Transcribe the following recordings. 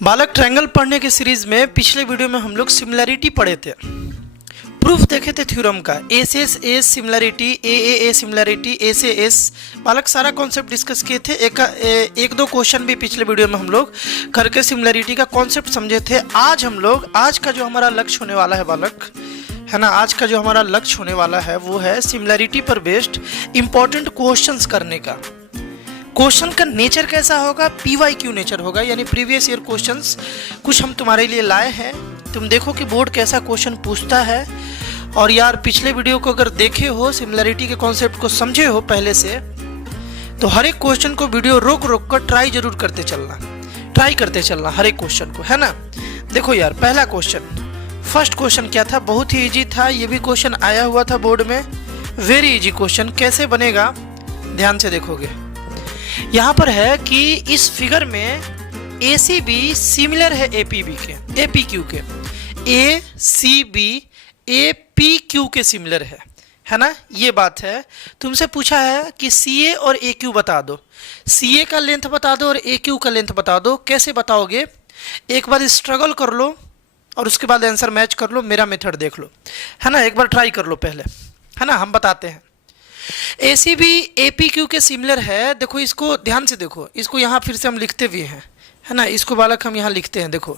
बालक ट्रायंगल पढ़ने के सीरीज में पिछले वीडियो में हम लोग सिमिलैरिटी पढ़े थे, प्रूफ देखे थे थ्योरम का, ए से ए सिमिलैरिटी, ए सिमिलैरिटी, ए से एस। बालक सारा कॉन्सेप्ट डिस्कस किए थे। एक दो क्वेश्चन भी पिछले वीडियो में हम लोग करके सिमिलैरिटी का कॉन्सेप्ट समझे थे। आज का जो हमारा लक्ष्य होने वाला है बालक, है ना, आज का जो हमारा लक्ष्य होने वाला है वो है सिमिलैरिटी पर बेस्ड इंपॉर्टेंट क्वेश्चंस करने का। क्वेश्चन का नेचर कैसा होगा? PYQ नेचर होगा, यानी प्रीवियस ईयर क्वेश्चंस कुछ हम तुम्हारे लिए लाए हैं। तुम देखो कि बोर्ड कैसा क्वेश्चन पूछता है। और यार पिछले वीडियो को अगर देखे हो, सिमिलैरिटी के कॉन्सेप्ट को समझे हो पहले से, तो हर एक क्वेश्चन को वीडियो रोक कर ट्राई जरूर करते चलना हर एक क्वेश्चन को, है ना। देखो यार, पहला क्वेश्चन, फर्स्ट क्वेश्चन क्या था? बहुत ही इजी था। ये भी क्वेश्चन आया हुआ था बोर्ड में, वेरी इजी क्वेश्चन। कैसे बनेगा ध्यान से देखोगे। यहाँ पर है कि इस फिगर में ACB सिमिलर है APQ के, ACB APQ के सिमिलर है ना, ये बात है। तुमसे पूछा है कि CA और AQ बता दो, CA का लेंथ बता दो और AQ का लेंथ बता दो। कैसे बताओगे? एक बार स्ट्रगल कर लो और उसके बाद आंसर मैच कर लो, मेरा मेथड देख लो, है ना। एक बार ट्राई कर लो पहले, है ना, हम बताते हैं। ACB APQ के सिमिलर है। देखो इसको ध्यान से देखो, इसको यहाँ फिर से हम लिखते भी हैं, है ना। इसको बालक हम यहाँ लिखते हैं। देखो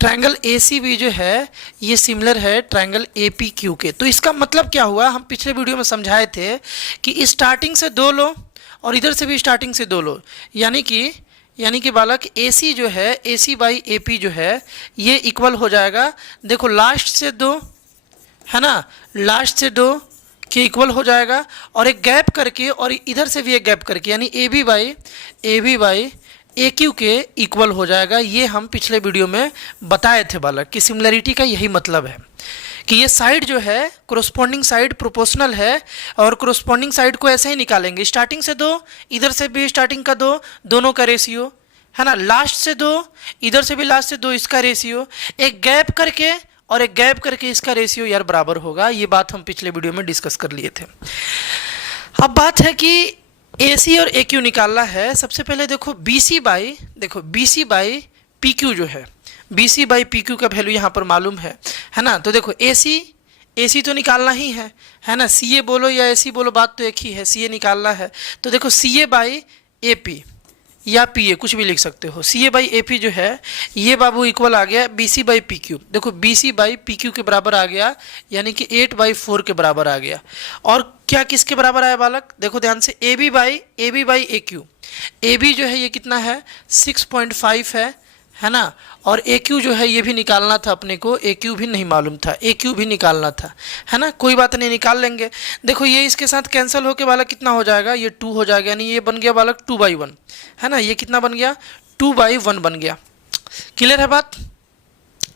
ट्रायंगल ACB जो है ये सिमिलर है ट्रायंगल APQ के। तो इसका मतलब क्या हुआ? हम पिछले वीडियो में समझाए थे कि स्टार्टिंग से दो लो और इधर से भी स्टार्टिंग से दो लो, यानी कि बालक AC जो है, AC बाई AP जो है ये इक्वल हो जाएगा। देखो लास्ट से दो, है ना, लास्ट से दो के इक्वल हो जाएगा, और एक गैप करके और इधर से भी एक गैप करके, यानी AB बाई AQ के इक्वल हो जाएगा। ये हम पिछले वीडियो में बताए थे बालक कि सिमिलैरिटी का यही मतलब है कि ये साइड जो है कोरोस्पोंडिंग साइड प्रोपोर्शनल है, और कोरोस्पोंडिंग साइड को ऐसे ही निकालेंगे, स्टार्टिंग से दो, इधर से भी स्टार्टिंग का दो, दोनों का रेशियो, है ना। लास्ट से दो, इधर से भी लास्ट से दो, इसका रेशियो, एक गैप करके और एक गैप करके इसका रेशियो यार बराबर होगा। ये बात हम पिछले वीडियो में डिस्कस कर लिए थे। अब बात है कि AC और AQ निकालना है। सबसे पहले देखो BC बाई PQ जो है, BC बाई PQ का वैल्यू यहाँ पर मालूम है ना। तो देखो AC तो निकालना ही है ना। CA बोलो या AC बोलो, बात तो एक ही है, CA निकालना है। तो देखो CA बाई AP या PA कुछ भी लिख सकते हो। CA बाई AP जो है ये बाबू इक्वल आ गया BC बाई PQ। देखो BC बाई PQ के बराबर आ गया, यानी कि 8/4 के बराबर आ गया। और क्या किसके बराबर आया बालक? देखो ध्यान से, AB बाई AQ। AB जो है ये कितना है? 6.5 है ना। और AQ जो है ये भी निकालना था अपने को, AQ भी नहीं मालूम था, AQ भी निकालना था, है ना। कोई बात नहीं, निकाल लेंगे। देखो ये इसके साथ कैंसिल होके बालक कितना हो जाएगा? ये 2 हो जाएगा, यानी ये बन गया बालक 2/1, है ना। ये कितना बन गया? 2/1 बन गया। क्लियर है बात?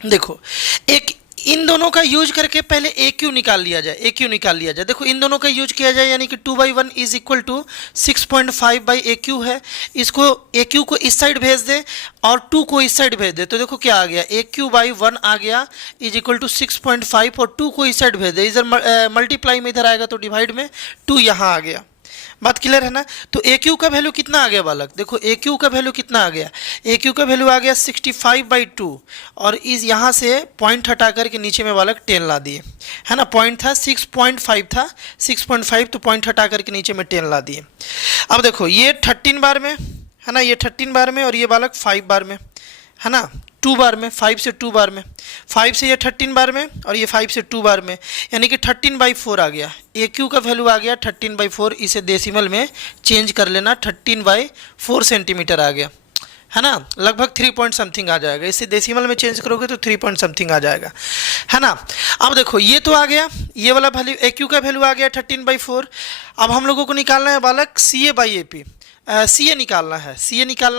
देखो एक इन दोनों का यूज करके पहले AQ निकाल लिया जाए। देखो इन दोनों का यूज किया जाए, यानी कि 2/1 is equal to 6.5 by AQ है। इसको AQ को इस साइड भेज दे और 2 को इस साइड भेज दे, तो देखो क्या आ गया? AQ/1 आ गया इज इक्वल टू 6.5, और 2 को इस साइड भेज दे, इधर मल्टीप्लाई में इधर आएगा तो डिवाइड में 2 यहाँ आ गया। बात क्लियर है ना। तो AQ का वैल्यू कितना आ गया बालक? देखो AQ का वैल्यू कितना आ गया? AQ का वैल्यू आ गया 65/2, और इस यहाँ से पॉइंट हटा करके नीचे में बालक 10 ला दिए, है ना। पॉइंट था 6.5 था, 6.5 तो पॉइंट हटा करके नीचे में 10 ला दिए। अब देखो ये 13 बार में, है ना, ये 13 बार में, और ये बालक 5 बार में, है ना, 2 बार में, 5 से 2 बार में, 5 से ये 13 बार में, और ये 5 से 2 बार में, यानी कि 13/4 आ गया। AQ का वैल्यू आ गया 13/4। इसे डेसिमल में चेंज कर लेना, 13/4 सेंटीमीटर आ गया, है ना। लगभग 3 पॉइंट समथिंग आ जाएगा। इसे डेसिमल में चेंज करोगे तो 3 पॉइंट समथिंग आ जाएगा, है ना। अब देखो ये तो आ गया, ये वाला वैल्यू AQ का वैल्यू आ गया 13/4। अब हम लोगों को निकालना है बालक CA बाई AP। CA निकालना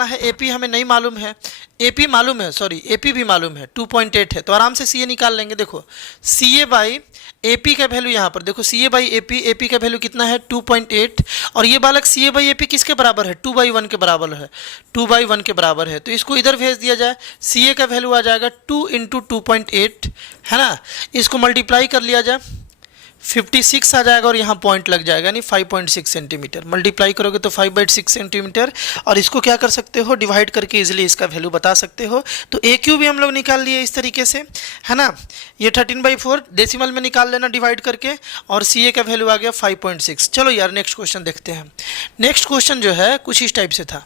है। AP हमें नहीं मालूम है, AP मालूम है, सॉरी AP भी मालूम है, 2.8 है, तो आराम से CA निकाल लेंगे। देखो CA बाई AP का वैल्यू यहाँ पर देखो, CA बाई AP का वैल्यू कितना है? 2.8, और ये बालक CA बाई AP किसके बराबर है? 2/1 के बराबर है, 2/1 के बराबर है। तो इसको इधर भेज दिया जाए, CA का वैल्यू आ जाएगा 2 × 2.8, है ना। इसको मल्टीप्लाई कर लिया जाए, 56 आ जाएगा और यहाँ पॉइंट लग जाएगा, यानी 5.6 सेंटीमीटर। मल्टीप्लाई करोगे तो 5/6 सेंटीमीटर, और इसको क्या कर सकते हो, डिवाइड करके इजीली इसका वैल्यू बता सकते हो। तो ए क्यू भी हम लोग निकाल लिए इस तरीके से, है ना। ये 13/4 डेसिमल में निकाल लेना डिवाइड करके, और सी ए का वैल्यू आ गया 5.6। चलो यार नेक्स्ट क्वेश्चन देखते हैं। नेक्स्ट क्वेश्चन जो है कुछ इस टाइप से था,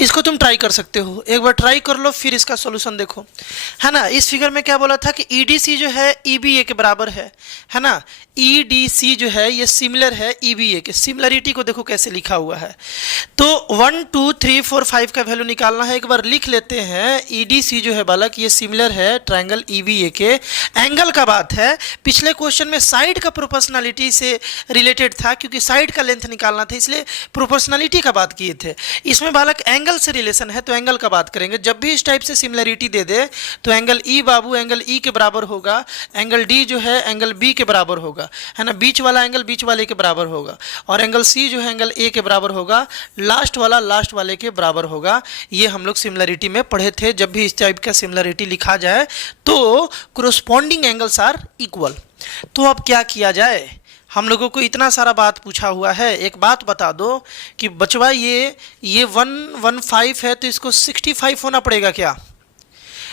इसको तुम ट्राई कर सकते हो, एक बार ट्राई कर लो फिर इसका सॉल्यूशन देखो, है ना। इस फिगर में क्या बोला था कि ईडीसी जो है ईबीए के बराबर है ना। ईडीसी जो है ये सिमिलर है ईबीए के, सिमिलरिटी को देखो कैसे लिखा हुआ है। तो 1 2 3 4 5 का वैल्यू निकालना है, एक बार लिख लेते हैं। ईडीसी जो है बालक ये सिमिलर है ट्रायंगल ईबीए के। एंगल का बात है, पिछले क्वेश्चन में साइड का प्रोपोर्शनलिटी से रिलेटेड था, क्योंकि साइड का लेंथ निकालना था इसलिए प्रोपोर्शनलिटी का बात किए थे। इसमें बालक एंगल से रिलेशन है तो एंगल का बात करेंगे। जब भी इस टाइप से सिमिलरिटी दे दे तो एंगल ई बाबू एंगल ई के बराबर होगा, एंगल डी जो है एंगल बी के बराबर होगा, है ना। बीच वाला एंगल बीच वाले के बराबर होगा, और एंगल सी जो है एंगल ए के बराबर होगा, लास्ट वाला लास्ट वाले के बराबर होगा। ये हम लोग सिमिलरिटी में पढ़े थे। जब भी इस टाइप का सिमिलरिटी लिखा जाए तो कोरोस्पॉन्डिंग एंगल्स आर इक्वल। तो अब क्या किया जाए, हम लोगों को इतना सारा बात पूछा हुआ है, एक बात बता दो कि बचवा ये 115 है तो इसको 65 होना पड़ेगा क्या।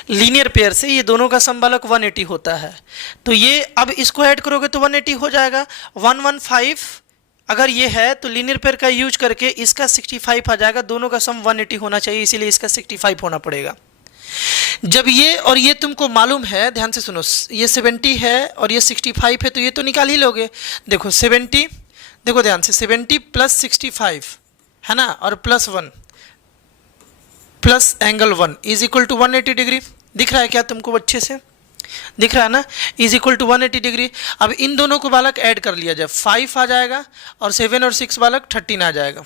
लीनियर पेयर से ये दोनों का सम बालक 180 होता है, तो ये अब इसको ऐड करोगे तो 180 हो जाएगा। 115 अगर ये है तो लीनियर पेयर का यूज करके इसका 65 आ जाएगा, दोनों का सम 180 होना चाहिए, इसीलिए इसका 65 होना पड़ेगा। जब ये और ये तुमको मालूम है, ध्यान से सुनो, ये 70 है और ये 65 है तो ये तो निकाल ही लोगे। देखो 70, देखो ध्यान से 70 प्लस 65 है ना, और plus 1 plus angle 1 is equal to 180 degree. दिख रहा है क्या तुमको, अच्छे से दिख रहा है ना, इज इक्वल टू 180 डिग्री। अब इन दोनों को बालक ऐड कर लिया जाए, 5 आ जाएगा और 7 और 6 बालक 13 आ जाएगा,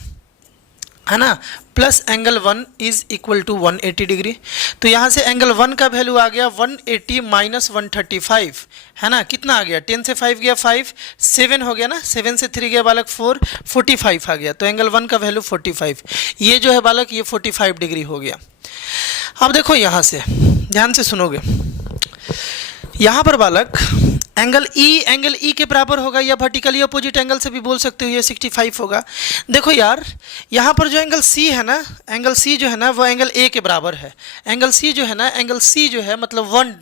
है ना। Plus angle 1 is equal to 180 degree. तो यहाँ से एंगल 1 का वैल्यू आ गया 180 माइनस 135, है ना। कितना आ गया, 10 से 5 गया 5, 7 हो गया ना, 7 से 3 गया बालक 4, 45 आ गया। तो एंगल 1 का वैल्यू 45, ये जो है बालक ये 45 डिग्री हो गया। अब देखो यहाँ से ध्यान से सुनोगे, यहाँ पर बालक एंगल ई के बराबर होगा, या वर्टिकली अपोजिट एंगल से भी बोल सकते हो, ये 65 होगा। देखो यार यहाँ पर जो एंगल सी है ना, एंगल सी जो है ना वो एंगल ए के बराबर है। एंगल सी जो है ना, एंगल सी जो है मतलब 1,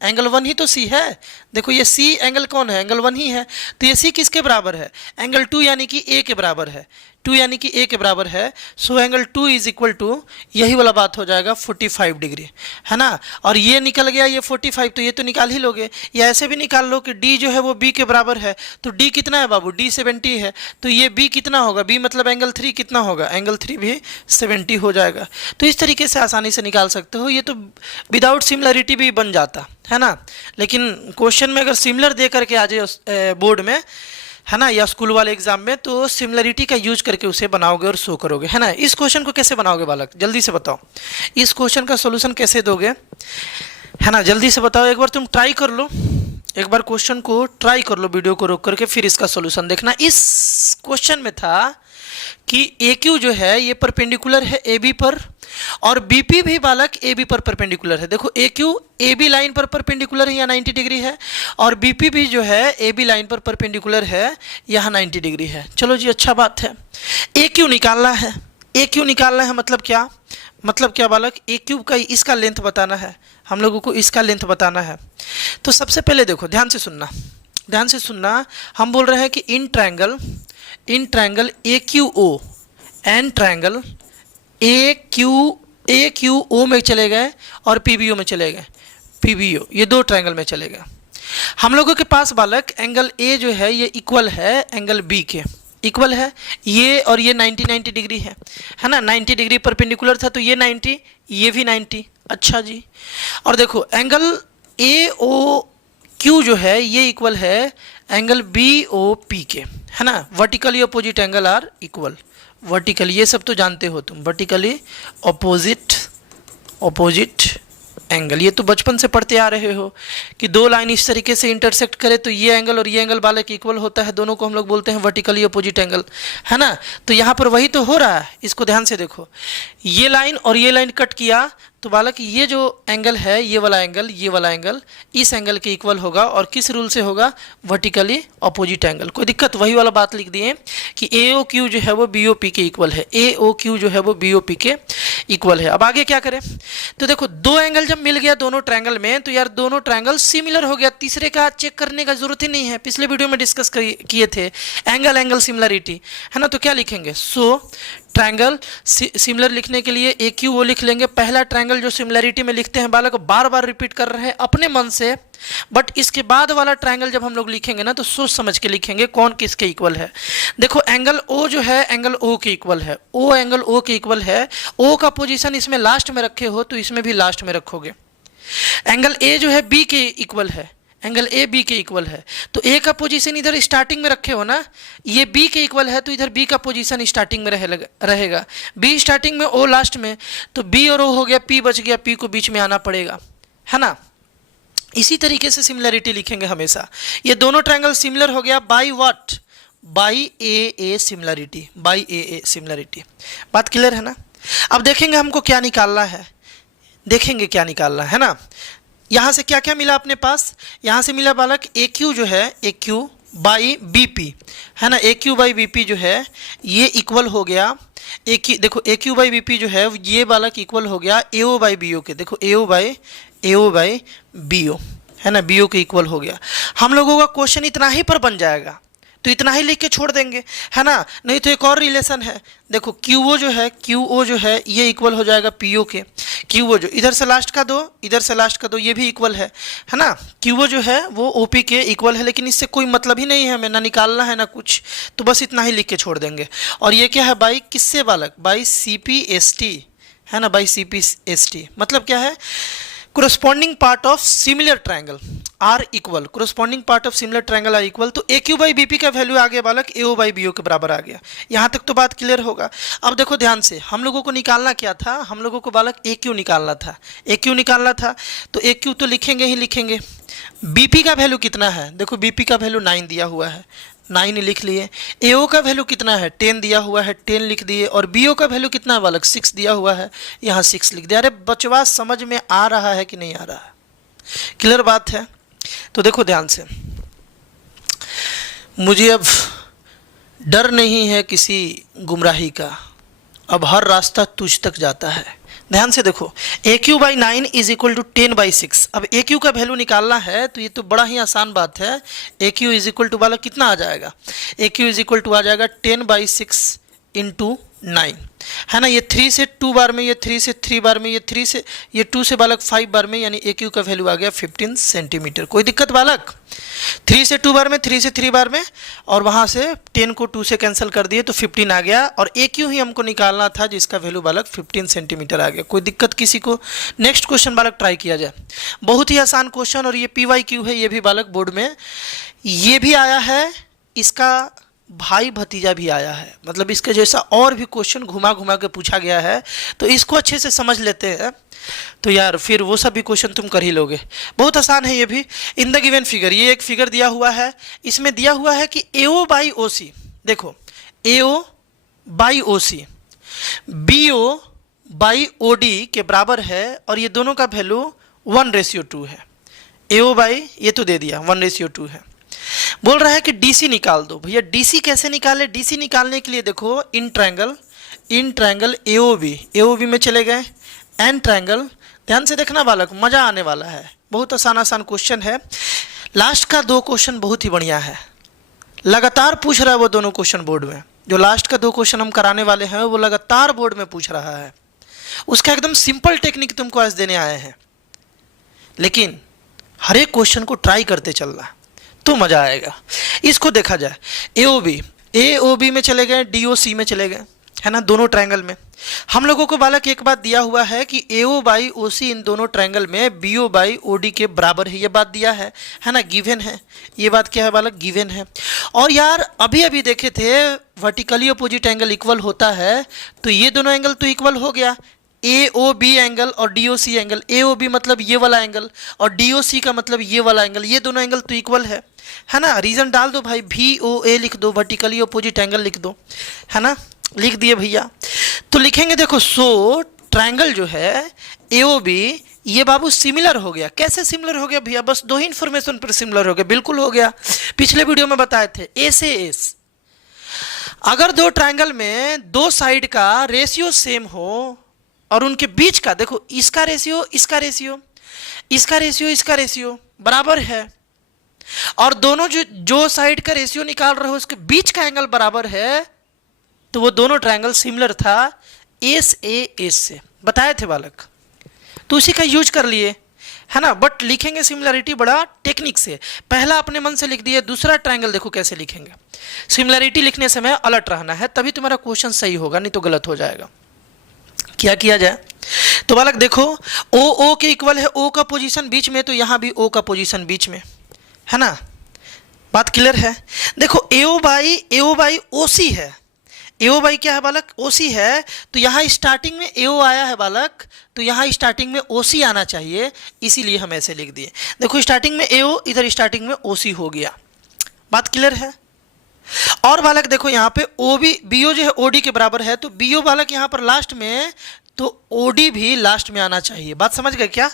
एंगल 1 ही तो सी है। देखो ये सी एंगल कौन है, एंगल 1 ही है। तो ये सी किसके बराबर है, एंगल 2 यानी कि ए के बराबर है, 2 यानी कि ए के बराबर है। So angle 2 is equal to, यही वाला बात हो जाएगा 45 डिग्री, है ना। और ये निकल गया ये 45, तो ये तो निकाल ही लोगे, या ऐसे भी निकाल लो कि डी जो है वो बी के बराबर है। तो डी कितना है बाबू, डी 70 है, तो ये बी कितना होगा, बी मतलब एंगल 3 कितना होगा, एंगल 3 भी 70 हो जाएगा। तो इस तरीके से आसानी से निकाल सकते हो। ये तो विदाउट सिमिलरिटी भी बन जाता है ना, लेकिन क्वेश्चन में अगर सिमिलर दे करके आ जाए बोर्ड में, है ना, या स्कूल वाले एग्जाम में, तो सिमिलरिटी का यूज करके उसे बनाओगे और शो करोगे, है ना। इस क्वेश्चन को कैसे बनाओगे बालक, जल्दी से बताओ, इस क्वेश्चन का सॉल्यूशन कैसे दोगे, है ना, जल्दी से बताओ। एक बार तुम ट्राई कर लो, एक बार क्वेश्चन को ट्राई कर लो, वीडियो को रोक करके फिर इसका सॉल्यूशन देखना। इस क्वेश्चन में था कि ए क्यू जो है ये परपेंडिकुलर है ए बी पर, और बी पी भी बालक ए बी पर परपेंडिकुलर है। देखो ए क्यू ए बी लाइन पर परपेंडिकुलर है, यहाँ 90 डिग्री है, और बी पी भी जो है ए बी लाइन पर परपेंडिकुलर है, यहाँ 90 डिग्री है। चलो जी, अच्छा बात है। ए क्यू निकालना है, ए क्यू निकालना है मतलब क्या, मतलब क्या बालक, ए क्यूब का इसका लेंथ बताना है, हम लोगों को इसका लेंथ बताना है। तो सबसे पहले देखो, ध्यान से सुनना, ध्यान से सुनना, हम बोल रहे हैं कि इन triangle A Q O and triangle A Q O में चले गए और पी बी ओ में चले गए, पी बी ओ, ये दो ट्रायंगल में चले गए। हम लोगों के पास बालक एंगल ए जो है ये इक्वल है एंगल बी के, इक्वल है, ये और ये 90 डिग्री है ना, 90 डिग्री परपेंडिकुलर था, तो ये 90, ये भी 90। अच्छा जी, और देखो एंगल ए ओ क्यू जो है ये इक्वल है एंगल बी ओ पी के, है ना। Vertically opposite angle are equal, vertically ये सब तो जानते हो तुम, वर्टिकली अपोजिट एंगल, ये तो बचपन से पढ़ते आ रहे हो कि दो लाइन इस तरीके से इंटरसेक्ट करे तो ये एंगल और ये एंगल बालक इक्वल होता है, दोनों को हम लोग बोलते हैं वर्टिकली अपोजिट एंगल, है ना। तो यहाँ पर वही तो हो रहा है, इसको ध्यान से देखो, ये लाइन और ये लाइन कट किया तो बालक ये जो एंगल है, ये वाला एंगल इस एंगल के इक्वल होगा और किस रूल से होगा, वर्टिकली अपोजिट एंगल। कोई दिक्कत, वही वाला बात लिख दिए कि AOQ जो है वो BOP के इक्वल है, AOQ जो है वो BOP के इक्वल है। अब आगे क्या करें, तो देखो दो एंगल जब मिल गया दोनों ट्रायंगल में, तो यार दोनों ट्रायंगल सिमिलर हो गया, तीसरे का चेक करने का जरूरत ही नहीं है, पिछले वीडियो में डिस्कस किए थे एंगल सिमिलरिटी, है ना। तो क्या लिखेंगे, सो ट्रायंगल सिमिलर लिखने के लिए AQ वो लिख लेंगे। पहला ट्रायंगल जो सिमिलरिटी में लिखते हैं बालक, बार बार रिपीट कर रहे हैं अपने मन से, बट इसके बाद वाला ट्रायंगल जब हम लोग लिखेंगे ना, तो सोच समझ के लिखेंगे कौन किसके इक्वल है। देखो एंगल O जो है एंगल O के इक्वल है, O एंगल O के इक्वल है। O का पोजीशन इसमें लास्ट में रखे हो तो इसमें भी लास्ट में रखोगे। एंगल A जो है B के इक्वल है, एंगल A B के इक्वल है, तो A का पोजीशन इधर स्टार्टिंग में रखे हो ना, ये B के इक्वल है तो इधर B का पोजीशन स्टार्टिंग में रहेगा, B स्टार्टिंग में, O लास्ट में, तो B और O हो गया, P बच गया, P को बीच में आना पड़ेगा, है ना। इसी तरीके से सिमिलरिटी लिखेंगे हमेशा। ये दोनों ट्रायंगल सिमिलर हो गया by what, by AA similarity, by AA similarity. बात क्लियर है ना। अब देखेंगे हमको क्या निकालना है, देखेंगे क्या निकालना है ना। यहाँ से क्या क्या मिला अपने पास, यहाँ से मिला बालक AQ जो है, AQ बाई BP, है ना। AQ बाई BP जो है ये इक्वल हो गया, देखो AQ बाई BP जो है ये बालक इक्वल हो गया AO बाई BO के। देखो AO बाई BO, है ना, BO के इक्वल हो गया। हम लोगों का क्वेश्चन इतना ही पर बन जाएगा, तो इतना ही लिख के छोड़ देंगे, है ना। नहीं तो एक और रिलेशन है, देखो QO जो है ये इक्वल हो जाएगा PO के। QO जो इधर से लास्ट का दो, इधर से लास्ट का दो, ये भी इक्वल है ना। QO जो है वो OP के इक्वल है, लेकिन इससे कोई मतलब ही नहीं है हमें, ना निकालना है ना कुछ, तो बस इतना ही लिख के छोड़ देंगे। और ये क्या है, बाई किससे बालक, बाई CPST, है ना, बाई CPST मतलब क्या है, corresponding part of similar triangle are equal, corresponding part of similar triangle are equal। तो AQ बाई BP का वैल्यू आ गया बालक AO बाई BO के बराबर आ गया। यहाँ तक तो बात क्लियर होगा। अब देखो ध्यान से, हम लोगों को निकालना क्या था, हम लोगों को बालक AQ निकालना था, AQ निकालना था, तो AQ तो लिखेंगे ही लिखेंगे। BP का वैल्यू कितना है, देखो BP का वैल्यू 9 दिया हुआ है, 9 लिख लिए। AO का वैल्यू कितना है, 10 दिया हुआ है, 10 लिख दिए। और BO का वैल्यू कितना है बालक, 6 दिया हुआ है, यहाँ 6 लिख दिया। अरे बचवा समझ में आ रहा है कि नहीं आ रहा है, क्लियर बात है। तो देखो ध्यान से, मुझे अब डर नहीं है किसी गुमराही का, अब हर रास्ता तुझ तक जाता है। ध्यान से देखो, AQ by 9 is equal to 10 by 6। अब AQ का वैल्यू निकालना है तो ये तो बड़ा ही आसान बात है। AQ इज इक्वल टू वाला कितना आ जाएगा, AQ इज इक्वल टू आ जाएगा 10 बाई 6 इंटू 9, है ना। ये 3 से 2 बार में, ये 3 से 3 बार में, ये 3 से ये 2 से बालक 5 बार में, यानी AQ का वैल्यू आ गया 15 सेंटीमीटर। कोई दिक्कत बालक, 3 से 2 बार में, 3 से 3 बार में, और वहाँ से 10 को 2 से कैंसिल कर दिए तो 15 आ गया। और AQ ही हमको निकालना था जिसका वैल्यू बालक 15 सेंटीमीटर आ गया। कोई दिक्कत किसी को। नेक्स्ट क्वेश्चन बालक ट्राई किया जाए, बहुत ही आसान क्वेश्चन, और ये PYQ है, ये भी बालक बोर्ड में ये भी आया है, इसका भाई भतीजा भी आया है, मतलब इसके जैसा और भी क्वेश्चन घुमा घुमा के पूछा गया है। तो इसको अच्छे से समझ लेते हैं तो यार फिर वो सब भी क्वेश्चन तुम कर ही लोगे। बहुत आसान है ये भी। इन द गिवन फिगर, ये एक फिगर दिया हुआ है, इसमें दिया हुआ है कि AO बाई OC, देखो AO by OC BO by OD के बराबर है, और ये दोनों का वैल्यू 1:2 है। AO बाई ये तो दे दिया 1:2 है। बोल रहा है कि DC निकाल दो। भैया DC कैसे निकाले, DC निकालने के लिए देखो इन ट्रायंगल AOB में चले गए, एन ट्रायंगल, ध्यान से देखना बालक, मजा आने वाला है, बहुत आसान क्वेश्चन है। लास्ट का 2 क्वेश्चन बहुत ही बढ़िया है, लगातार पूछ रहा है वो दोनों क्वेश्चन बोर्ड में। जो लास्ट का 2 क्वेश्चन हम कराने वाले हैं वो लगातार बोर्ड में पूछ रहा है, उसका एकदम सिंपल टेक्निक तुमको आज देने आए हैं, लेकिन हर एक क्वेश्चन को ट्राई करते चलना तो मजा आएगा। इसको देखा जाए, AOB में चले गए, DOC में चले गए, है ना, दोनों ट्रायंगल में। हम लोगों को बालक एक बात दिया हुआ है कि AO बाई OC इन दोनों ट्रायंगल में BO बाई OD के बराबर है, ये बात दिया है ना, गिवन है। ये बात क्या है बालक, गिवन है। और यार अभी देखे थे वर्टिकली अपोजिट एंगल इक्वल होता है, तो ये दोनों एंगल तो इक्वल हो गया, AOB एंगल और DOC एंगल। AOB मतलब ये वाला एंगल और DOC का मतलब ये वाला एंगल, ये दोनों एंगल तो इक्वल है ना। रीजन डाल दो भाई, VOA लिख दो, वर्टिकली अपोजिट एंगल लिख दो, है ना, लिख दिए भैया। तो लिखेंगे देखो, सो ट्रायंगल जो है AOB, ये बाबू सिमिलर हो गया। कैसे सिमिलर हो गया भैया? बस दो ही इंफॉर्मेशन पर सिमिलर हो गया। बिल्कुल हो गया, पिछले वीडियो में बताए थे। ए से एस, अगर दो ट्रायंगल में दो साइड का रेशियो सेम हो और उनके बीच का, देखो इसका रेशियो इसका रेशियो, इसका रेशियो इसका रेशियो बराबर है, और दोनों जो साइड का रेशियो निकाल रहे हो उसके बीच का एंगल बराबर है, तो वो दोनों ट्रायंगल सिमिलर था एस ए एस से। बताए थे बालक, तो उसी का यूज कर लिए, है ना। बट लिखेंगे सिमिलरिटी बड़ा टेक्निक से। पहला अपने मन से लिख दिए, दूसरा ट्रायंगल देखो कैसे लिखेंगे। सिमिलरिटी लिखने समय अलर्ट रहना है, तभी तुम्हारा क्वेश्चन सही होगा, नहीं तो गलत हो जाएगा। क्या किया जाए? तो बालक देखो, ओ ओ के इक्वल है, ओ का पोजीशन बीच में, तो यहाँ भी ओ का पोजीशन बीच में, है ना। बात क्लियर है? देखो एओ बाई ओसी है। एओ बाई क्या है बालक? ओसी है। तो यहाँ स्टार्टिंग में एओ आया है बालक, तो यहाँ स्टार्टिंग में ओसी आना चाहिए, इसीलिए हम ऐसे लिख दिए। देखो स्टार्टिंग में एओ, इधर स्टार्टिंग में ओसी हो गया। बात क्लियर है? और बालक देखो यहाँ पे ओ भी, बीओ जो है ओडी के बराबर है, तो बीओ बालक यहाँ पर लास्ट में, तो ओडी भी लास्ट में आना चाहिए। बात समझ गए क्या?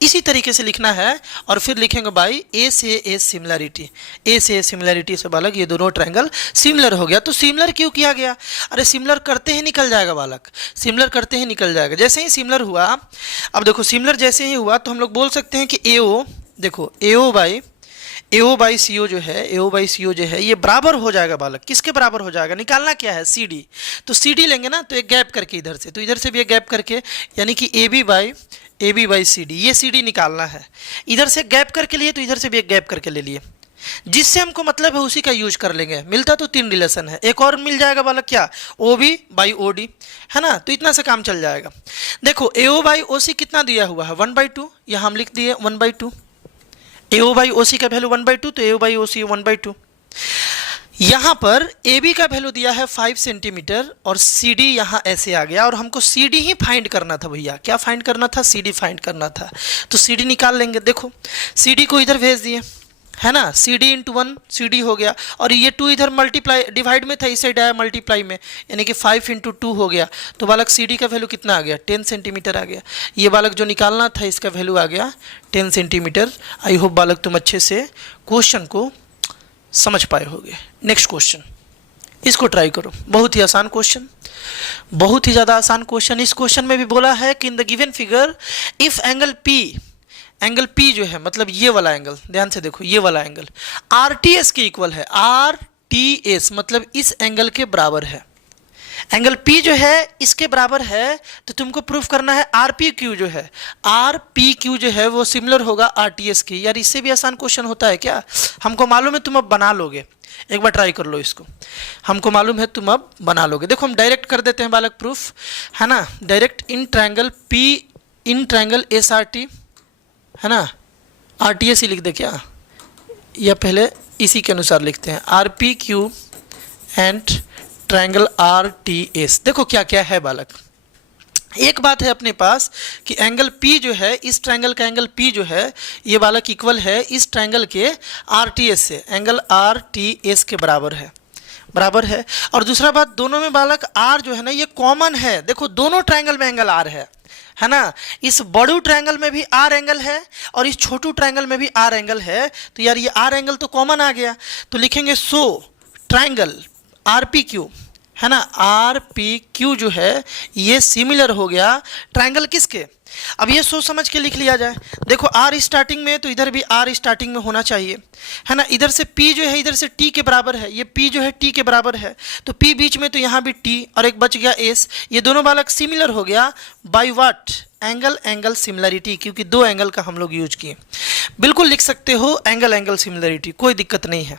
इसी तरीके से लिखना है, और फिर लिखेंगे बाई ए से ए सिमिलरिटी। ए से ए सिमिलरिटी से बालक ये दोनों ट्रायंगल सिमिलर हो गया। तो सिमिलर क्यों किया गया? अरे सिमिलर करते ही निकल जाएगा बालक, सिमिलर करते ही निकल जाएगा। जैसे ही सिमिलर हुआ, अब देखो सिमिलर जैसे ही हुआ तो हम लोग बोल सकते हैं कि एओ, देखो एओ बाई सीओ जो है, एओ बाई सीओ जो है, ये बराबर हो जाएगा बालक। किसके बराबर हो जाएगा? निकालना क्या है? CD। तो CD लेंगे ना, तो एक गैप करके इधर से, तो इधर से भी एक गैप करके, यानी कि AB बाई CD, ये CD निकालना है। इधर से गैप करके लिए, तो इधर से भी एक गैप करके ले लिए। जिससे हमको मतलब है उसी का यूज कर लेंगे। मिलता तो 3 रिलेशन है, एक और मिल जाएगा बालक, क्या? OB बाई OD, है ना। तो इतना से काम चल जाएगा। देखो AO बाई OC कितना दिया हुआ है? 1/2, यहाँ हम लिख दिए 1/2। AO बाई OC का वैल्यू 1/2, तो AO बाई OC 1/2। यहाँ पर AB का वैल्यू दिया है 5 सेंटीमीटर, और CD यहाँ ऐसे आ गया, और हमको CD ही फाइंड करना था भैया। क्या फाइंड करना था? CD फाइंड करना था। तो CD निकाल लेंगे। देखो CD को इधर भेज दिए, है ना। CD इंटू 1 CD हो गया, और ये 2 इधर मल्टीप्लाई डिवाइड में था, इस साइड आया मल्टीप्लाई में, यानी कि 5 इंटू 2 हो गया। तो बालक CD का वैल्यू कितना आ गया? 10 सेंटीमीटर आ गया। ये बालक जो निकालना था इसका वैल्यू आ गया 10 सेंटीमीटर। आई होप बालक तुम अच्छे से क्वेश्चन को समझ पाए होगे। नेक्स्ट क्वेश्चन, इसको ट्राई करो। बहुत ही आसान क्वेश्चन, बहुत ही ज़्यादा आसान क्वेश्चन। इस क्वेश्चन में भी बोला है कि in the given figure if angle P जो है, मतलब ये वाला एंगल, ध्यान से देखो, ये वाला एंगल RTS के इक्वल है। RTS मतलब इस एंगल के बराबर है। एंगल P जो है इसके बराबर है, तो तुमको प्रूफ करना है RPQ जो है, RPQ जो है वो सिमिलर होगा RTS की। यार इससे भी आसान क्वेश्चन होता है क्या? हमको मालूम है तुम अब बना लोगे, एक बार ट्राई कर लो इसको। हमको मालूम है तुम अब बना लोगे। देखो हम डायरेक्ट कर देते हैं बालक प्रूफ, है ना। Direct in triangle P in triangle SRT, है ना। RTS ही लिख दे क्या, या पहले इसी के अनुसार लिखते हैं RPQ एंड ट्रायंगल RTS। देखो क्या क्या है बालक। एक बात है अपने पास कि एंगल P जो है, इस ट्रायंगल का एंगल P जो है, ये बालक इक्वल है इस ट्रायंगल के RTS से। एंगल RTS के बराबर है। और दूसरा बात, दोनों में बालक R जो है ना, ये कॉमन है। देखो दोनों ट्रायंगल में एंगल R है ना। इस बड़ू ट्रायंगल में भी R एंगल है, और इस छोटू ट्रायंगल में भी R एंगल है। तो यार ये R एंगल तो कॉमन आ गया, तो लिखेंगे सो ट्रायंगल RPQ, है ना। RPQ जो है ये सिमिलर हो गया ट्रायंगल किसके? अब ये सोच समझ के लिख लिया जाए। देखो R स्टार्टिंग में, तो इधर भी R स्टार्टिंग में होना चाहिए, है ना। इधर से P जो है इधर से T के बराबर है, ये P जो है T के बराबर है, तो P बीच में, तो यहाँ भी T, और एक बच गया S। ये दोनों बालक सिमिलर हो गया बाय व्हाट? एंगल सिमिलरिटी, क्योंकि दो एंगल का हम लोग यूज किए। बिल्कुल लिख सकते हो एंगल सिमिलरिटी, कोई दिक्कत नहीं है,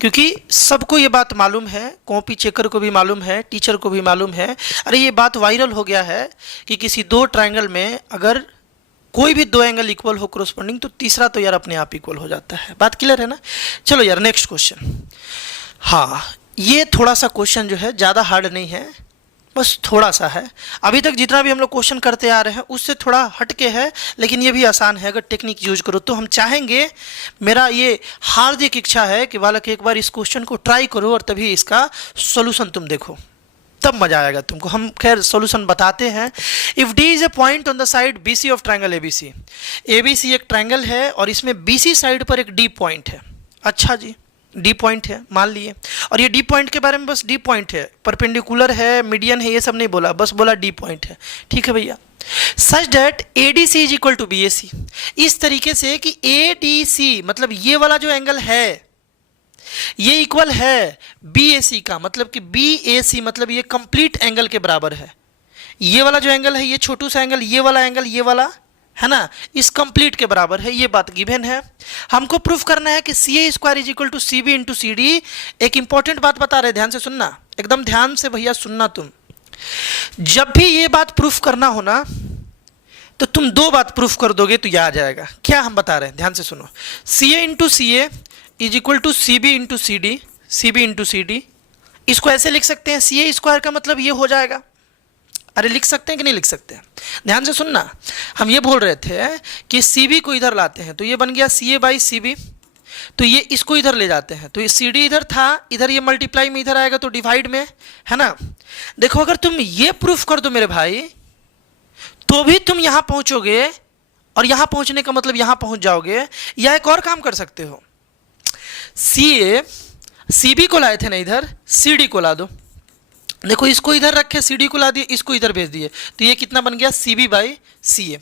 क्योंकि सबको ये बात मालूम है, कॉपी चेकर को भी मालूम है, टीचर को भी मालूम है। अरे ये बात वायरल हो गया है कि किसी दो ट्रायंगल में अगर कोई भी दो एंगल इक्वल हो कोरोस्पोंडिंग, तो तीसरा तो यार अपने आप इक्वल हो जाता है। बात क्लियर है ना? चलो यार नेक्स्ट क्वेश्चन। हाँ, ये थोड़ा सा क्वेश्चन जो है ज़्यादा हार्ड नहीं है, बस थोड़ा सा है। अभी तक जितना भी हम लोग क्वेश्चन करते आ रहे हैं उससे थोड़ा हटके है, लेकिन ये भी आसान है अगर टेक्निक यूज करो तो। हम चाहेंगे, मेरा ये हार्दिक इच्छा है कि बालक एक बार इस क्वेश्चन को ट्राई करो, और तभी इसका सोल्यूशन तुम देखो, तब मजा आएगा तुमको। हम खैर सॉल्यूशन बताते हैं। If D is a point on the side B C of triangle ABC, ABC एक ट्रायंगल है और इसमें बीसी साइड पर एक डी पॉइंट है। अच्छा जी, डी पॉइंट है मान लिए, और ये डी पॉइंट के बारे में बस डी पॉइंट है, परपेंडिकुलर है, मीडियन है, ये सब नहीं बोला, बस बोला डी पॉइंट है। ठीक है भैया। Such that A D C is equal to B A C, इस तरीके से कि ए डी सी मतलब ये वाला जो एंगल है ये इक्वल है बी ए सी का, मतलब कि बी ए सी मतलब ये कंप्लीट एंगल के बराबर है। ये वाला जो एंगल है, ये छोटू सा एंगल, ये वाला एंगल, ये वाला है ना, इस कंप्लीट के बराबर है। ये बात गिवन है। हमको प्रूफ करना है कि C A square is equal to C B into C D. एक इंपॉर्टेंट बात बता रहे, ध्यान से सुनना, एकदम ध्यान से भैया सुनना। तुम जब भी ये बात प्रूफ करना हो ना तो तुम दो बात प्रूफ कर दोगे तो याद आ जाएगा। क्या हम बता रहे हैं, ध्यान से सुनो। C A into C A is equal to C B into C D, C B into C D. इसको ऐसे लिख सकते हैं, सी ए स्क्वायर का मतलब ये हो जाएगा। अरे लिख सकते हैं कि नहीं लिख सकते हैं? ध्यान से सुनना। हम ये बोल रहे थे कि सी बी को इधर लाते हैं तो ये बन गया सी ए बाई सी बी, तो ये इसको इधर ले जाते हैं तो ये सी डी इधर था, इधर ये मल्टीप्लाई में इधर आएगा तो डिवाइड में, है ना। देखो अगर तुम ये प्रूफ कर दो मेरे भाई तो भी तुम यहां पहुंचोगे, और यहां पहुंचने का मतलब यहां पहुंच जाओगे। या एक और काम कर सकते हो, सी ए सी बी को लाए थे ना इधर, सी डी को ला दो। देखो इसको इधर रखे, सी डी को ला दिए, इसको इधर भेज दिए, तो ये कितना बन गया सी बी बाई सी ए।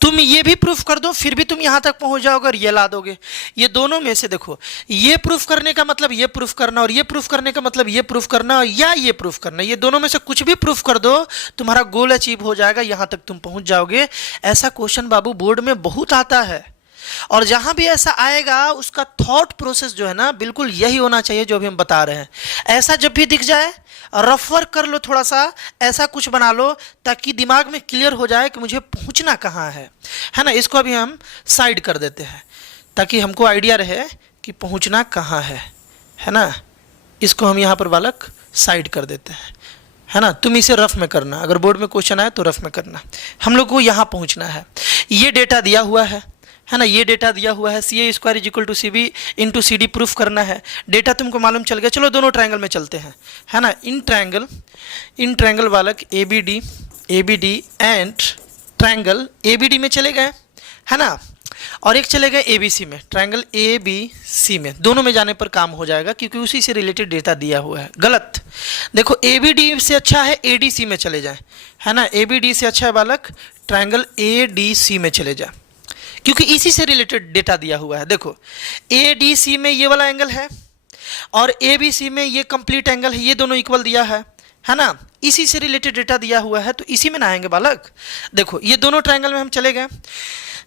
तुम ये भी प्रूफ कर दो फिर भी तुम यहां तक पहुंच जाओगे और ये ला दोगे। ये दोनों में से देखो, ये प्रूफ करने का मतलब ये प्रूफ करना, और ये प्रूफ करने का मतलब ये प्रूफ करना, या ये प्रूफ करना, ये दोनों में से कुछ भी प्रूफ कर दो, तुम्हारा गोल अचीव हो जाएगा, यहां तक तुम पहुंच जाओगे। ऐसा क्वेश्चन बाबू बोर्ड में बहुत आता है, और जहां भी ऐसा आएगा उसका थॉट प्रोसेस जो है ना बिल्कुल यही होना चाहिए जो अभी हम बता रहे हैं। ऐसा जब भी दिख जाए रफ वर्क कर लो, थोड़ा सा ऐसा कुछ बना लो ताकि दिमाग में क्लियर हो जाए कि मुझे पहुंचना कहाँ है ना। इसको अभी हम साइड कर देते हैं ताकि हमको आइडिया रहे कि पहुंचना कहाँ है ना। इसको हम यहाँ पर बालक साइड कर देते हैं, है ना। तुम इसे रफ में करना, अगर बोर्ड में क्वेश्चन आए तो रफ में करना। हम लोग को यहाँ पहुँचना है, ये डेटा दिया हुआ है ना, ये डेटा दिया हुआ है। C A square is equal to C B into C D proof करना है। डेटा तुमको मालूम चल गया। चलो दोनों ट्रायंगल में चलते हैं, है ना। इन ट्रायंगल बालक A B D and triangle A B D में चले गए, है ना, और एक चले गए ए बी सी में, ट्रायंगल ए बी सी में। दोनों में जाने पर काम हो जाएगा क्योंकि उसी से रिलेटेड डेटा दिया हुआ है। गलत। देखो ए बी डी से अच्छा है ए डी सी में चले जाए, है ना। ए बी डी से अच्छा है बालक ट्रायंगल ए डी सी में चले जाए क्योंकि इसी से रिलेटेड डेटा दिया हुआ है। देखो ए डी सी में ये वाला एंगल है और ए बी सी में ये कंप्लीट एंगल है, ये दोनों इक्वल दिया है ना। इसी से रिलेटेड डेटा दिया हुआ है तो इसी में ना आएंगे बालक। देखो ये दोनों ट्रायंगल में हम चले गए।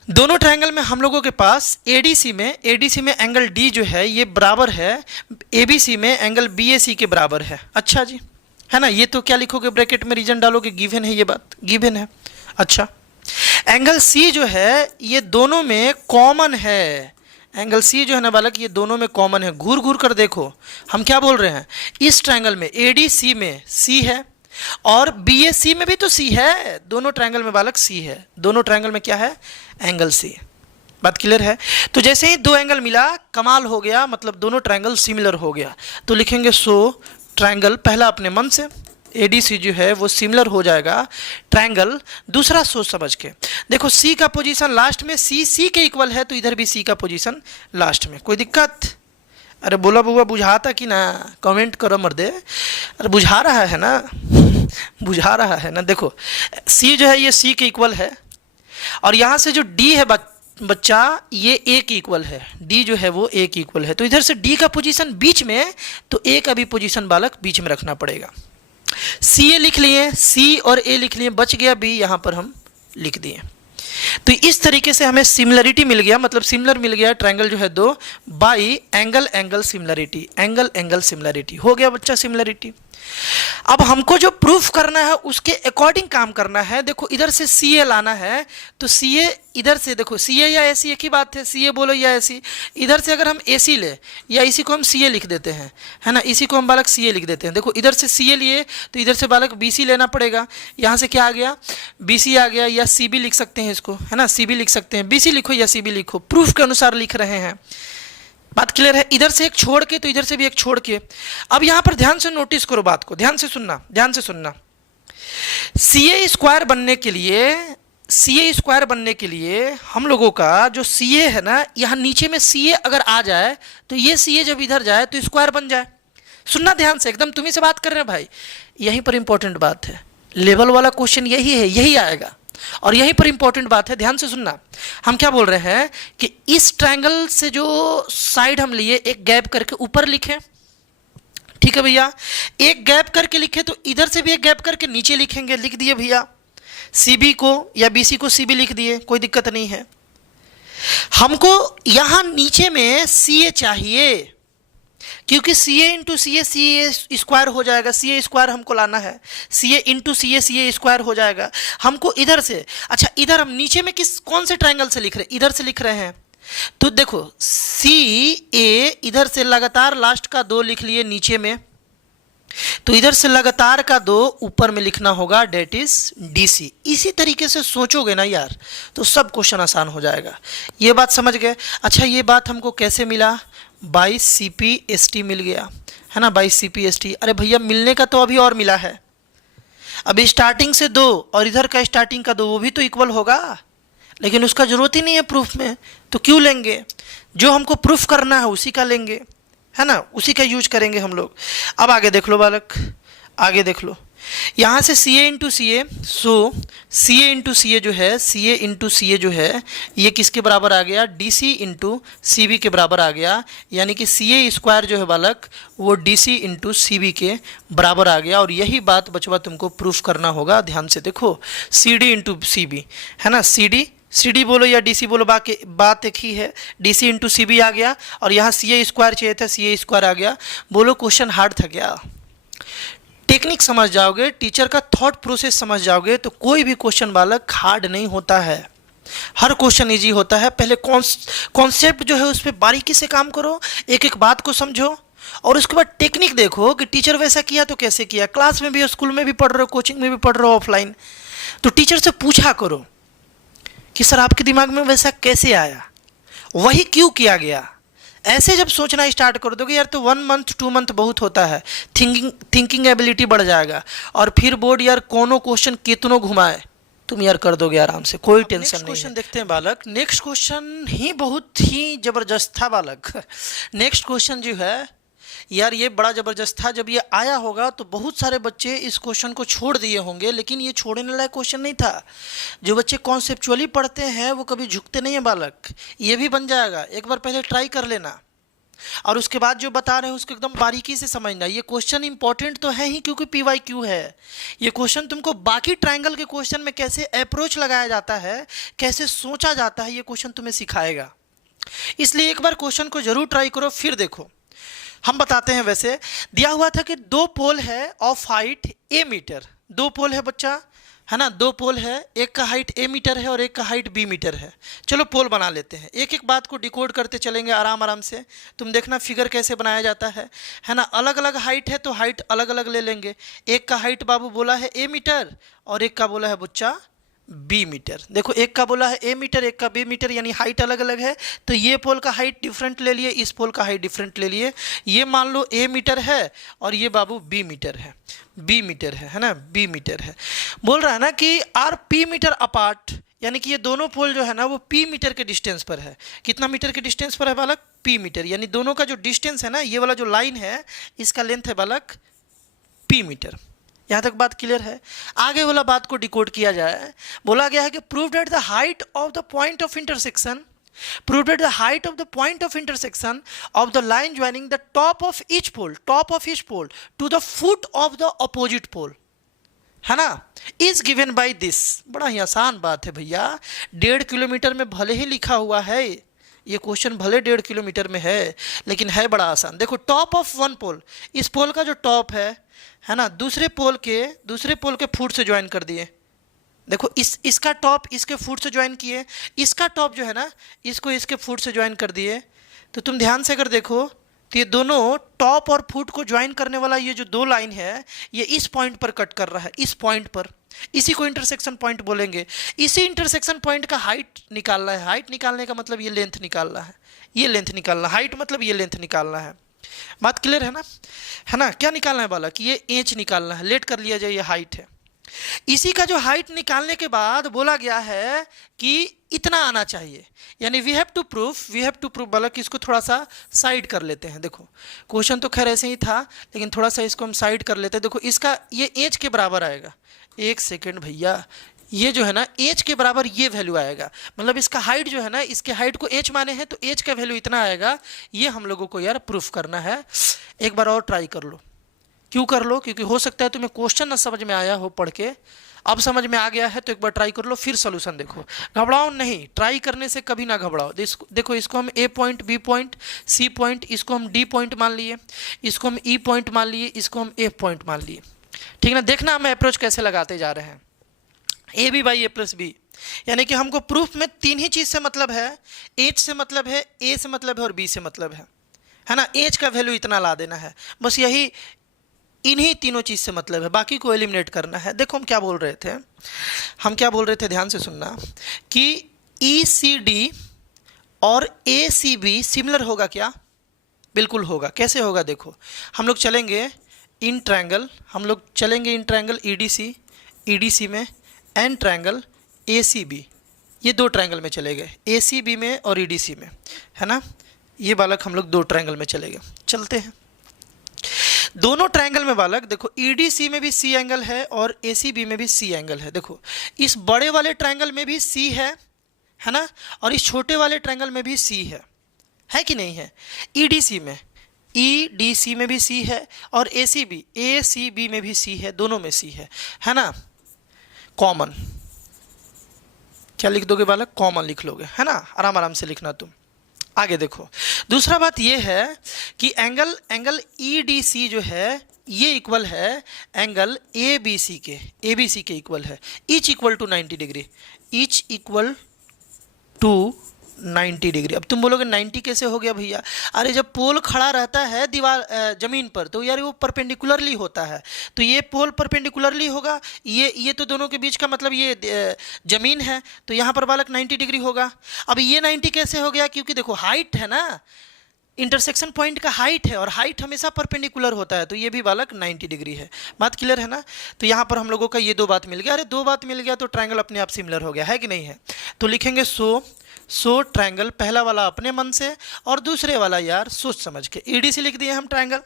दोनों ट्रायंगल में हम लोगों के पास एडीसी में एंगल डी जो है ये बराबर है एबीसी में एंगल बीएसी के बराबर है। अच्छा जी, है ना। ये तो क्या लिखोगे, ब्रैकेट में रीजन डालोगे, गिवन है, ये बात गिवन है। अच्छा, एंगल सी जो है ये दोनों में कॉमन है। एंगल सी जो है ना बालक ये दोनों में कॉमन है। घूर घूर कर देखो हम क्या बोल रहे हैं। इस ट्रायंगल में एडीसी में सी है और बीएसी में भी तो सी है। दोनों ट्रायंगल में बालक सी है। दोनों ट्रायंगल में क्या है, एंगल सी। बात क्लियर है। तो जैसे ही दो एंगल मिला कमाल हो गया, मतलब दोनों ट्रायंगल सिमिलर हो गया। तो लिखेंगे सो ट्रायंगल, पहला अपने मन से एडीसी जो है वो सिमिलर हो जाएगा ट्रायंगल। दूसरा सोच समझ के देखो, सी का पोजीशन लास्ट में, सी के इक्वल है तो इधर भी सी का पोजीशन लास्ट में। कोई दिक्कत? अरे बोला बुआ बुझाता कि ना, कमेंट करो मर्दे। अरे बुझा रहा है ना, बुझा रहा है ना। देखो सी जो है ये सी के इक्वल है और यहाँ से जो डी है बच्चा ये ए के इक्वल है। डी जो है वो ए के इक्वल है, तो इधर से डी का पोजीशन बीच में, तो ए का भी पोजीशन बालक बीच में रखना पड़ेगा। सी ए लिख लिए, सी और ए लिख लिए, बच गया बी, यहाँ पर हम लिख दिए। तो इस तरीके से हमें सिमिलरिटी मिल गया, मतलब सिमिलर मिल गया ट्रायंगल जो है दो by angle similarity. Angle similarity हो गया बच्चा सिमिलरिटी। अब हमको जो प्रूफ करना है उसके अकॉर्डिंग काम करना है। देखो इधर से सी ए लाना है तो सी ए इधर से, देखो सी ए या ए सी एक ही बात है, सी ए बोलो या ए सी। इधर से अगर हम ए सी ले या इसी को हम सी ए लिख देते हैं, है ना, इसी को हम बालक सी ए लिख देते हैं। देखो इधर से सी ए लिए तो इधर से बालक बी सी लेना पड़ेगा। यहाँ से क्या आ गया, बी सी आ गया, या सी बी लिख सकते हैं इसको, है ना, सी बी लिख सकते हैं। बी सी लिखो या सी बी लिखो, प्रूफ के अनुसार लिख रहे हैं। बात क्लियर है? इधर से एक छोड़ के तो इधर से भी एक छोड़ के। अब यहां पर ध्यान से नोटिस करो बात को, ध्यान से सुनना, ध्यान से सुनना। सी ए स्क्वायर बनने के लिए, सी ए स्क्वायर बनने के लिए हम लोगों का जो सी ए है ना, यहां नीचे में सी ए अगर आ जाए तो ये सी ए जब इधर जाए तो स्क्वायर बन जाए। सुनना ध्यान से, एकदम तुम्ही से बात कर रहे हैं भाई, यहीं पर इंपॉर्टेंट बात है। लेवल वाला क्वेश्चन यही है, यही आएगा और यहीं पर इंपॉर्टेंट बात है, ध्यान से सुनना। हम क्या बोल रहे हैं कि इस ट्रायंगल से जो साइड हम लिए एक गैप करके ऊपर लिखें, ठीक है भैया। एक गैप करके लिखे तो इधर से भी एक गैप करके नीचे लिखेंगे, लिख दिए भैया। सीबी को या बीसी को सीबी लिख दिए, कोई दिक्कत नहीं है। हमको यहां नीचे में सीए चाहिए, क्योंकि सी A into C A square हो जाएगा, सी ए स्क्वायर हमको लाना है, C A into C A square हो जाएगा हमको इधर से। अच्छा, इधर हम नीचे में कौन से ट्रायंगल से लिख रहे हैं? इधर से लिख रहे हैं। तो देखो सी ए इधर से लगातार लास्ट का 2 लिख लिए नीचे में, तो इधर से लगातार का 2 ऊपर में लिखना होगा, डेट इज डी सी। इसी तरीके से सोचोगे ना यार तो सब क्वेश्चन आसान हो जाएगा। ये बात समझ गए? अच्छा, ये बात हमको कैसे मिला? By C P S T मिल गया है ना, by C P S T. अरे भैया मिलने का तो अभी और मिला है, अभी स्टार्टिंग से 2 और इधर का स्टार्टिंग का 2 वो भी तो इक्वल होगा, लेकिन उसका जरूरत ही नहीं है प्रूफ में, तो क्यों लेंगे? जो हमको प्रूफ करना है उसी का लेंगे, है ना, उसी का यूज करेंगे हम लोग। अब आगे देख लो बालक, आगे देख लो। यहाँ से सी A into C A, so C A into C ए जो है, सी ए इंटू सी ए जो है ये किसके बराबर आ गया? D C into C B के बराबर आ गया। यानी कि सी ए स्क्वायर जो है बालक वो D C into C B के बराबर आ गया। और यही बात बचवा तुमको प्रूफ करना होगा। ध्यान से देखो, C D into C B है ना, सी डी बोलो या डी सी बोलो, बाकी बात एक ही है। D C into C B आ गया और यहाँ सी ए स्क्वायर चाहिए था, सी ए स्क्वायर आ गया। बोलो क्वेश्चन हार्ड था क्या? टेक्निक समझ जाओगे, टीचर का थॉट प्रोसेस समझ जाओगे तो कोई भी क्वेश्चन बालक हार्ड नहीं होता है, हर क्वेश्चन इजी होता है। पहले कॉन्सेप्ट जो है उस पर बारीकी से काम करो, एक एक बात को समझो और उसके बाद टेक्निक देखो कि टीचर वैसा किया तो कैसे किया। क्लास में भी, स्कूल में भी पढ़ रहे हो, कोचिंग में भी पढ़ रहे हो ऑफलाइन, तो टीचर से पूछा करो कि सर आपके दिमाग में वैसा कैसे आया, वही क्यों किया गया। ऐसे जब सोचना स्टार्ट कर दोगे यार तो 1 मंथ 2 मंथ बहुत होता है, थिंकिंग एबिलिटी बढ़ जाएगा और फिर बोर्ड यार कोनो क्वेश्चन कितनों घुमाए तुम यार कर दोगे आराम से, कोई टेंशन नहीं। क्वेश्चन देखते हैं बालक। नेक्स्ट क्वेश्चन ही बहुत ही जबरदस्त था बालक। नेक्स्ट क्वेश्चन जो है यार ये बड़ा ज़बरदस्त था। जब ये आया होगा तो बहुत सारे बच्चे इस क्वेश्चन को छोड़ दिए होंगे, लेकिन ये छोड़ने लायक क्वेश्चन नहीं था। जो बच्चे कॉन्सेप्चुअली पढ़ते हैं वो कभी झुकते नहीं हैं बालक, ये भी बन जाएगा। एक बार पहले ट्राई कर लेना और उसके बाद जो बता रहे हैं उसको एकदम बारीकी से समझना। ये क्वेश्चन इंपॉर्टेंट तो है ही क्योंकि पीवाईक्यू है। ये क्वेश्चन तुमको बाकी ट्रायंगल के क्वेश्चन में कैसे अप्रोच लगाया जाता है, कैसे सोचा जाता है, ये क्वेश्चन तुम्हें सिखाएगा। इसलिए एक बार क्वेश्चन को जरूर ट्राई करो, फिर देखो। हम बताते हैं, वैसे दिया हुआ था कि 2 पोल है ऑफ हाइट ए मीटर। 2 पोल है बच्चा, है ना, 2 पोल है, एक का हाइट ए मीटर है और एक का हाइट बी मीटर है। चलो पोल बना लेते हैं, एक एक बात को डिकोड करते चलेंगे आराम आराम से। तुम देखना फिगर कैसे बनाया जाता है ना। अलग अलग हाइट है तो हाइट अलग अलग ले लेंगे। एक का हाइट बाबू बोला है ए मीटर और एक का बोला है बच्चा बी मीटर। देखो एक का बोला है ए मीटर, एक का बी मीटर, यानी हाइट अलग अलग है। तो ये पोल का हाइट डिफरेंट ले लिए, इस पोल का हाइट डिफरेंट ले लिए। ये मान लो ए मीटर है और ये बाबू बी मीटर है, बी मीटर है ना, बी मीटर है। बोल रहा है ना कि आर पी मीटर अपार्ट, यानी कि ये दोनों पोल जो है ना वो पी मीटर के डिस्टेंस पर है। कितना मीटर के डिस्टेंस पर है बालक? P metre. यानी दोनों का जो डिस्टेंस है ना, ये वाला जो लाइन है इसका लेंथ है बालक पी मीटर। यहाँ तक बात क्लियर है? आगे वाला बात को डिकोड किया जाए। बोला गया है कि prove that the height of the point of intersection, prove that the height of the point of intersection of the line joining the top of each pole to the foot of the opposite pole, है ना, is given by this. बड़ा ही आसान बात है भैया, 1.5 kilometre में भले ही लिखा हुआ है ये क्वेश्चन, भले 1.5 किलोमीटर में है लेकिन है बड़ा आसान। देखो टॉप ऑफ 1 पोल, इस पोल का जो टॉप है ना, दूसरे पोल के फुट से ज्वाइन कर दिए। देखो इसका टॉप इसके फुट से ज्वाइन किए, इसका टॉप जो है ना इसको इसके फुट से ज्वाइन कर दिए। तो तुम ध्यान से अगर देखो तो ये दोनों टॉप और फुट को ज्वाइन करने वाला ये जो दो लाइन है, ये इस पॉइंट पर कट कर रहा है, इस पॉइंट पर। इसी को इंटरसेक्शन पॉइंट बोलेंगे। इसी इंटरसेक्शन पॉइंट का हाइट निकालना है। हाइट निकालने का मतलब ये लेंथ निकालना है, ये लेंथ निकालना। हाइट मतलब ये लेंथ निकालना है। बात क्लियर है ना? है ना? क्या निकालना है बालक? ये इंच निकालना है। लेट कर लिया जाए, ये हाइट है। इसी का जो हाइट निकालने के बाद बोला गया है कि इतना आना चाहिए, यानी वी हैव टू प्रूफ बालक। इसको थोड़ा सा साइड कर लेते हैं। देखो क्वेश्चन तो खैर ऐसे ही था, लेकिन थोड़ा सा इसको हम साइड कर लेते हैं। देखो इसका ये एच के बराबर आएगा। एक सेकेंड भैया, ये जो है ना एच के बराबर ये वैल्यू आएगा। मतलब इसका हाइट जो है ना, इसके हाइट को एच माने हैं तो एच का वैल्यू इतना आएगा। ये हम लोगों को यार प्रूफ करना है। एक बार और ट्राई कर लो। क्यों कर लो? क्योंकि हो सकता है तुम्हें क्वेश्चन ना समझ में आया हो पढ़ के, अब समझ में आ गया है तो एक बार ट्राई कर लो, फिर सोल्यूशन देखो। घबराओ नहीं, ट्राई करने से कभी ना घबराओ। देखो इसको हम A point, B point, C point, इसको हम डी पॉइंट मान लिए, इसको हम ई पॉइंट मान लिए, इसको हम एफ पॉइंट मान लिए। ठीक ना? देखना हम अप्रोच कैसे लगाते जा रहे हैं। A B by A plus B, यानी कि हमको प्रूफ में तीन ही चीज से मतलब है। एच से मतलब है, ए से मतलब है और बी से मतलब है ना? एच का वैल्यू इतना ला देना है, बस यही, इन्हीं तीनों चीज से मतलब है। बाकी को एलिमिनेट करना है। देखो हम क्या बोल रहे थे, ध्यान से सुनना, कि ई सी डी और ए सी बी सिमिलर होगा क्या? बिल्कुल होगा। कैसे होगा? देखो हम लोग चलेंगे in triangle, E D C में, and triangle A C B, ये दो ट्रायंगल में चले गए, ए सी बी में और ई डी सी में, है ना? ये बालक हम लोग दो ट्रायंगल में चले गए। चलते हैं दोनों ट्रायंगल में बालक। देखो ईडीसी में भी सी एंगल है और एसीबी में भी सी एंगल है। देखो इस बड़े वाले ट्रायंगल में भी सी है ना? और इस छोटे वाले ट्रायंगल में भी सी है कि नहीं है? ईडीसी में भी सी है और एसीबी में भी सी है, दोनों में सी है ना? कॉमन क्या लिख दोगे बालक? कॉमन लिख लोगे, है ना? आराम आराम से लिखना तुम। आगे देखो, दूसरा बात ये है कि एंगल ई डी सी जो है ये इक्वल है एंगल ए बी सी के इक्वल है। Each equal to 90 degree, each equal to 90 degree. अब तुम बोलोगे 90 कैसे हो गया भैया? अरे जब पोल खड़ा रहता है दीवार जमीन पर तो यार वो परपेंडिकुलरली होता है, तो ये पोल परपेंडिकुलरली होगा, ये तो दोनों के बीच का मतलब ये जमीन है, तो यहाँ पर बालक 90 डिग्री होगा। अब ये 90 कैसे हो गया? क्योंकि देखो हाइट है ना, इंटरसेक्शन पॉइंट का हाइट है और हाइट हमेशा परपेंडिकुलर होता है, तो ये भी बालक 90 डिग्री है। बात क्लियर है ना? तो यहाँ पर हम लोगों का ये दो बात मिल गया। अरे दो बात मिल गया तो ट्रायंगल अपने आप सिमिलर हो गया, है कि नहीं है? तो लिखेंगे सो ट्रायंगल, पहला वाला अपने मन से और दूसरे वाला यार सोच समझ के। ईडीसी लिख दिए हम ट्रायंगल।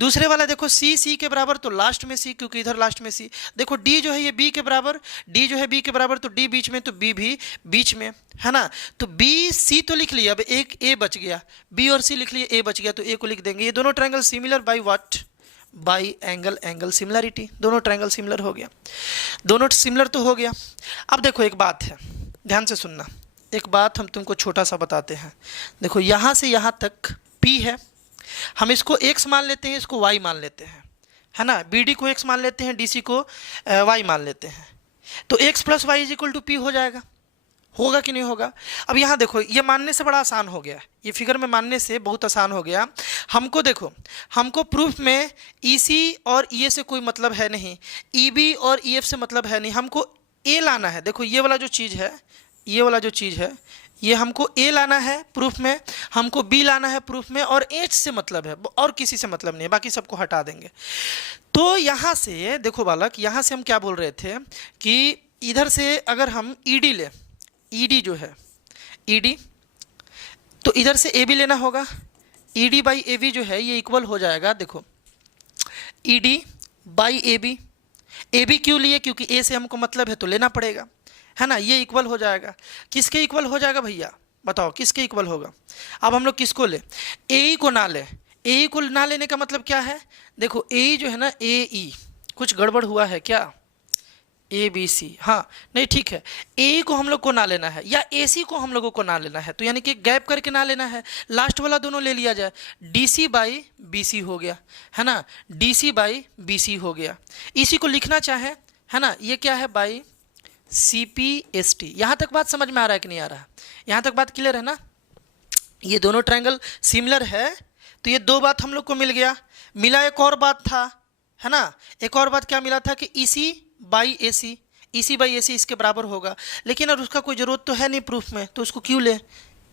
दूसरे वाला देखो सी के बराबर, तो लास्ट में सी, क्योंकि इधर लास्ट में सी। देखो डी जो है ये बी के बराबर, डी जो है बी के बराबर, तो डी बीच में तो बी भी बीच में, है ना? तो बी सी तो लिख लिया, अब एक ए बच गया, बी और सी लिख लिया, ए बच गया, तो ए को लिख देंगे। ये दोनों triangle similar by what? By angle similarity. दोनों ट्रायंगल सिमिलर हो गया, दोनों सिमिलर तो हो गया। अब देखो एक बात है, ध्यान से सुनना, एक बात हम तुमको छोटा सा बताते हैं। देखो यहाँ से यहाँ तक P है, हम इसको x मान लेते हैं, इसको y मान लेते हैं, है ना? BD को x मान लेते हैं, DC को y मान लेते हैं, तो x plus Y is equal to P हो जाएगा। होगा कि नहीं होगा? अब यहाँ देखो ये मानने से बड़ा आसान हो गया, ये फिगर में मानने से बहुत आसान हो गया। हमको देखो, हमको प्रूफ में EC और EA से कोई मतलब है नहीं, EB और EF से मतलब है नहीं, हमको A लाना है। देखो ये वाला जो चीज़ है, ये वाला जो चीज़ है, ये हमको A लाना है प्रूफ में, हमको B लाना है प्रूफ में, और H से मतलब है और किसी से मतलब नहीं है, बाकी सबको हटा देंगे। तो यहाँ से देखो बालक, यहाँ से हम क्या बोल रहे थे कि इधर से अगर हम ED ले, ED जो है ED, तो इधर से AB लेना होगा। ED बाई AB जो है ये इक्वल हो जाएगा, देखो ED बाई AB। AB क्यों लिए? क्योंकि A से हमको मतलब है तो लेना पड़ेगा, है ना? ये इक्वल हो जाएगा, किसके इक्वल हो जाएगा भैया? बताओ किसके इक्वल होगा? अब हम लोग किसको ले? ए को ना ले। ए को ना लेने का मतलब क्या है? देखो ए जो है ना, ए कुछ गड़बड़ हुआ है क्या? ABC, हाँ नहीं ठीक है, ए को हम लोग को ना लेना है या AC को हम लोगों को ना लेना है, तो यानी कि गैप करके ना लेना है, लास्ट वाला दोनों ले लिया जाए। DC बाई BC हो गया, है ना? DC बाई BC हो गया। इसी को लिखना चाहे, है ना? ये क्या है? By CPST। यहाँ तक बात समझ में आ रहा है कि नहीं आ रहा? यहाँ तक बात क्लियर है ना? ये दोनों ट्रायंगल सिमिलर है तो ये दो बात हम लोग को मिल गया। मिला एक और बात था, है ना, एक और बात क्या मिला था कि EC by AC, EC by AC इसके बराबर होगा। लेकिन अब उसका कोई ज़रूरत तो है नहीं प्रूफ में, तो उसको क्यों ले,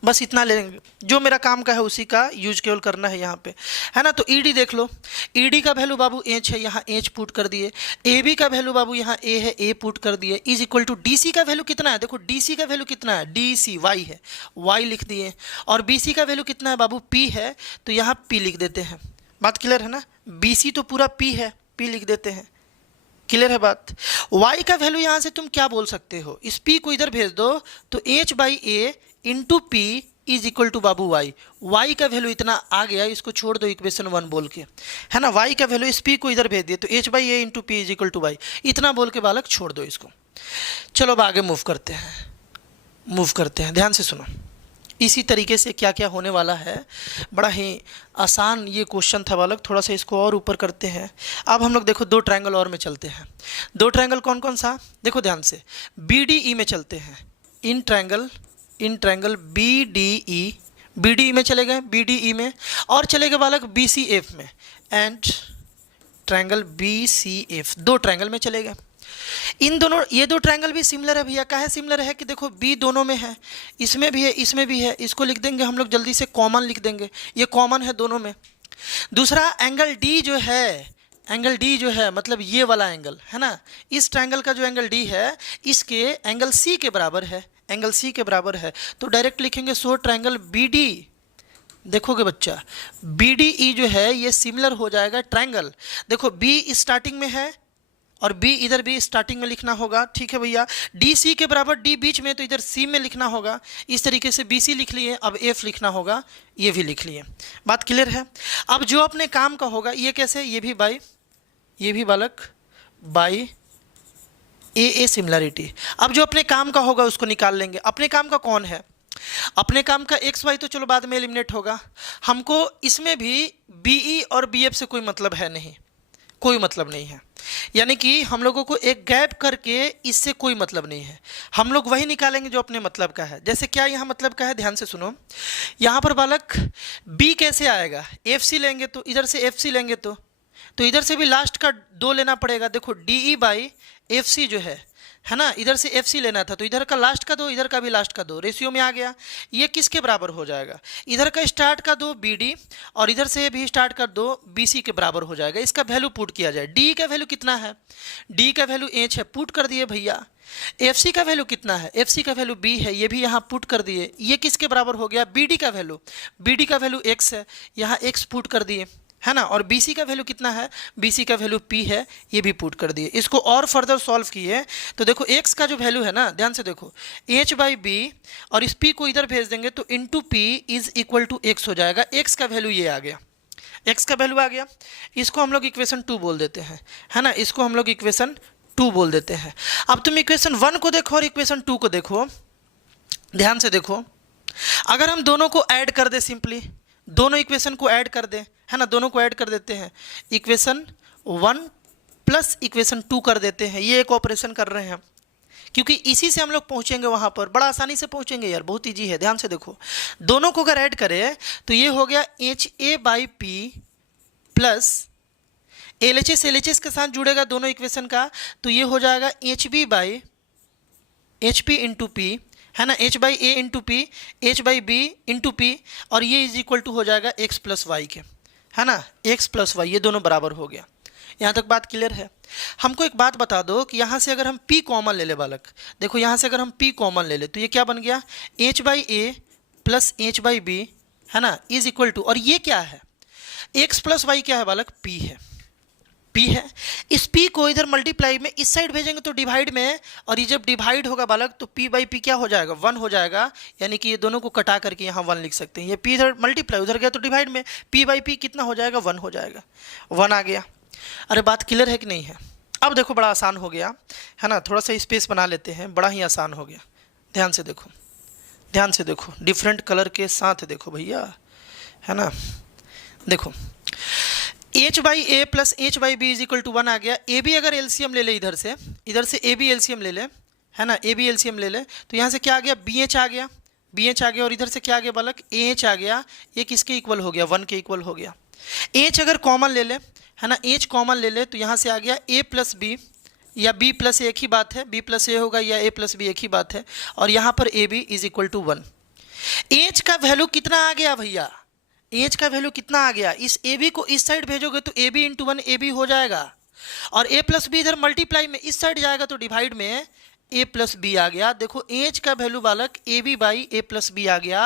बस इतना लेंगे, जो मेरा काम का है उसी का यूज केवल करना है यहाँ पे, है ना। तो ED देख लो, ED का वैल्यू बाबू H है, यहाँ H पुट कर दिए। AB का वैल्यू बाबू यहाँ A है, A पुट कर दिए। इज इक्वल टू DC का वैल्यू कितना है, देखो DC का वैल्यू कितना है, DC Y है, Y लिख दिए। और BC का वैल्यू कितना है बाबू, P है, तो यहाँ P लिख देते हैं। बात क्लियर है ना, BC तो पूरा P है, P लिख देते हैं। क्लियर है बात। Y का वैल्यू यहाँ से तुम क्या बोल सकते हो, इस P को इधर भेज दो, तो H by A into P is equal to बाबू Y। Y का वैल्यू इतना आ गया, इसको छोड़ दो इक्वेशन 1 बोल के, है ना। Y का वैल्यू इस P को इधर भेज दिए, तो H by A into P is equal to Y, इतना बोल के बालक छोड़ दो इसको। चलो अब आगे मूव करते हैं, ध्यान से सुनो। इसी तरीके से क्या क्या होने वाला है, बड़ा ही आसान ये क्वेश्चन था बालक, थोड़ा सा इसको और ऊपर करते हैं। अब हम लोग देखो दो ट्रायंगल और में चलते हैं। दो ट्रायंगल कौन कौन सा, देखो ध्यान से, BDE में चलते हैं। इन ट्रायंगल BDE में चले गए, BDE में, और चले गए बालक BCF में, एंड ट्रायंगल BCF, दो ट्रायंगल में चले गए। इन दोनों, ये दो ट्रायंगल भी सिमिलर है भैया। काहे सिमिलर है कि देखो B दोनों में है, इसमें भी है, इसमें भी है। इसको लिख देंगे हम लोग जल्दी से, कॉमन लिख देंगे, ये कॉमन है दोनों में। दूसरा एंगल D जो है, मतलब ये वाला एंगल है ना, इस ट्रायंगल का जो एंगल D है, इसके एंगल C के बराबर है, तो डायरेक्ट लिखेंगे सो ट्रायंगल BD, देखोगे बच्चा, BDE जो है ये सिमिलर हो जाएगा ट्रायंगल। देखो B स्टार्टिंग में है और B इधर भी स्टार्टिंग में लिखना होगा, ठीक है भैया। DC के बराबर D बीच में, तो इधर C में लिखना होगा। इस तरीके से BC लिख लिए, अब F लिखना होगा, ये भी लिख लिए। बात क्लियर है। अब जो अपने काम का होगा, ये कैसे, ये भी बालक बाई AA सिमिलरिटी। अब जो अपने काम का होगा उसको निकाल लेंगे। अपने काम का कौन है, अपने काम का XY तो चलो बाद में एलिमिनेट होगा। हमको इसमें भी BE और BF से कोई मतलब नहीं है, यानी कि हम लोगों को एक गैप करके इससे कोई मतलब नहीं है। हम लोग वही निकालेंगे जो अपने मतलब का है। जैसे क्या यहाँ मतलब का है, ध्यान से सुनो। यहाँ पर बालक B कैसे आएगा, FC लेंगे, तो इधर से FC लेंगे, तो इधर से भी लास्ट का 2 लेना पड़ेगा। देखो DE बाई FC जो है ना, इधर से FC लेना था, तो इधर का लास्ट का 2, इधर का भी लास्ट का 2, रेशियो में आ गया। ये किसके बराबर हो जाएगा, इधर का स्टार्ट का 2 BD और इधर से भी स्टार्ट का 2 BC के बराबर हो जाएगा। इसका वैल्यू पुट किया जाए। D का वैल्यू कितना है, D का वैल्यू H है, पुट कर दिए भैया। FC का वैल्यू कितना है, FC का वैल्यू B है, ये भी यहाँ पुट कर दिए। ये किसके बराबर हो गया, BD का वैल्यू X है, यहाँ X पुट कर दिए, है ना। और BC का वैल्यू कितना है, BC का वैल्यू P है, ये भी पुट कर दिए। इसको और फर्दर सॉल्व किए तो देखो X का जो वैल्यू है ना, ध्यान से देखो, H बाई B, और इस P को इधर भेज देंगे, तो into P is equal to X हो जाएगा। X का वैल्यू ये आ गया, X का वैल्यू आ गया। इसको हम लोग इक्वेशन 2 बोल देते हैं, है ना, इसको हम लोग इक्वेशन 2 बोल देते हैं। अब तुम इक्वेशन 1 को देखो और इक्वेशन 2 को देखो, ध्यान से देखो। अगर हम दोनों को ऐड कर दे, सिंपली दोनों इक्वेशन को ऐड कर दे, है ना, दोनों को ऐड कर देते हैं, इक्वेशन 1 प्लस इक्वेशन 2 कर देते हैं। ये एक ऑपरेशन कर रहे हैं, क्योंकि इसी से हम लोग पहुंचेंगे वहां पर, बड़ा आसानी से पहुंचेंगे यार, बहुत ईजी है। ध्यान से देखो, दोनों को अगर ऐड करें तो ये हो गया HA by P plus LHS के साथ जुड़ेगा दोनों इक्वेशन का, तो ये हो जाएगा HB by HP into P, है ना, H by A into P, H by B into P, और ये इज इक्वल टू हो जाएगा X प्लस वाई के, है ना, X प्लस वाई, ये दोनों बराबर हो गया। यहाँ तक बात क्लियर है। हमको एक बात बता दो कि यहाँ से अगर हम P कॉमन ले ले बालक, देखो यहाँ से अगर हम P कॉमन ले ले तो ये क्या बन गया, H by A plus H by B, है ना, इज इक्वल टू, और ये क्या है, X प्लस वाई क्या है बालक, P है, P है। इस P को इधर मल्टीप्लाई में इस साइड भेजेंगे तो डिवाइड में, और ये जब डिवाइड होगा बालक तो P बाई P क्या हो जाएगा, 1 हो जाएगा। यानी कि ये दोनों को कटा करके यहाँ 1 लिख सकते हैं। ये P इधर मल्टीप्लाई, उधर गया तो डिवाइड में, P बाई P कितना हो जाएगा, 1 हो जाएगा, 1 आ गया। अरे बात क्लियर है कि नहीं है। अब देखो बड़ा आसान हो गया, है ना, थोड़ा सा स्पेस बना लेते हैं, बड़ा ही आसान हो गया। ध्यान से देखो, ध्यान से देखो, डिफरेंट कलर के साथ देखो भैया, है ना। देखो H by A plus H by B is equal to 1 आ गया। ए बी अगर एलसीएम ले ले, इधर से ए बी एलसीएम ले ले, है ना, ए बी एलसीएम ले ले, तो यहाँ से क्या आ गया, BH आ गया, बी एच आ गया और इधर से क्या आ गया बालक, ए एच आ गया। ये किसके इक्वल हो गया, 1 के इक्वल हो गया। एच अगर कॉमन ले ले, है ना, एच कॉमन ले ले तो यहाँ से आ गया ए प्लस बी, या बी प्लस ए एक ही बात है, बी प्लस ए होगा या ए प्लस बी एक ही बात है। और यहाँ पर A B is equal to 1। H का वैल्यू कितना आ गया भैया, एच का वैल्यू कितना आ गया, इस ए बी को इस साइड भेजोगे तो A B into 1 A B हो जाएगा, और ए प्लस बी इधर मल्टीप्लाई में इस साइड जाएगा तो डिवाइड में ए प्लस बी आ गया। देखो एच का वैल्यू बालक A B by A plus B आ गया।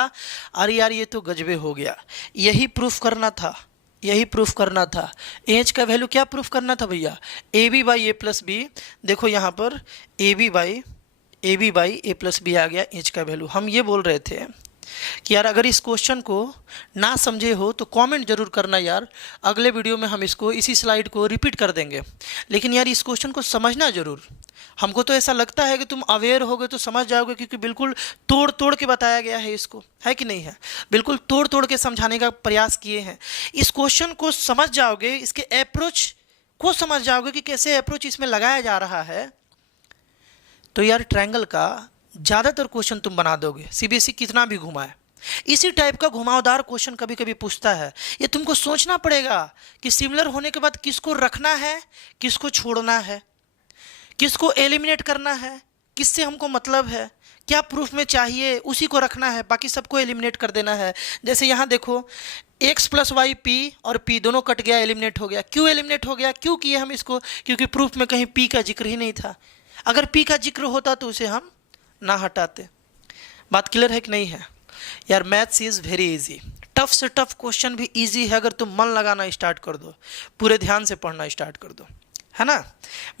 अरे यार ये तो गजबे हो गया, यही प्रूफ करना था, यही प्रूफ करना था। एच का वैल्यू क्या प्रूफ करना था भैया, A B by A plus B. देखो यहाँ पर A B by A plus B आ गया एच का वैल्यू। हम ये बोल रहे थे कि यार अगर इस क्वेश्चन को ना समझे हो तो कमेंट जरूर करना यार, अगले वीडियो में हम इसको इसी स्लाइड को रिपीट कर देंगे। लेकिन यार इस क्वेश्चन को समझना जरूर। हमको तो ऐसा लगता है कि तुम अवेयर होगे तो समझ जाओगे, क्योंकि बिल्कुल तोड़ तोड़ के बताया गया है इसको, है कि नहीं है, बिल्कुल तोड़ तोड़ के समझाने का प्रयास किए हैं। इस क्वेश्चन को समझ जाओगे, इसके अप्रोच को समझ जाओगे कि कैसे अप्रोच इसमें लगाया जा रहा है, तो यार ट्रायंगल का ज़्यादातर क्वेश्चन तुम बना दोगे, सीबीएसई कितना भी घुमाए। इसी टाइप का घुमावदार क्वेश्चन कभी कभी पूछता है, ये तुमको सोचना पड़ेगा कि सिमिलर होने के बाद किसको रखना है, किसको छोड़ना है, किसको एलिमिनेट करना है, किससे हमको मतलब है, क्या प्रूफ में चाहिए उसी को रखना है, बाकी सबको एलिमिनेट कर देना है। जैसे यहाँ देखो x प्लस वाई पी और p दोनों कट गया, एलिमिनेट हो गया। क्यों एलिमिनेट हो गया, क्यों किए हम इसको, क्योंकि प्रूफ में कहीं p का जिक्र ही नहीं था। अगर p का जिक्र होता तो उसे हम ना हटाते। बात क्लियर है कि नहीं है यार। Maths is very easy, tough से टफ क्वेश्चन भी इजी है अगर तुम मन लगाना स्टार्ट कर दो, पूरे ध्यान से पढ़ना स्टार्ट कर दो, है ना।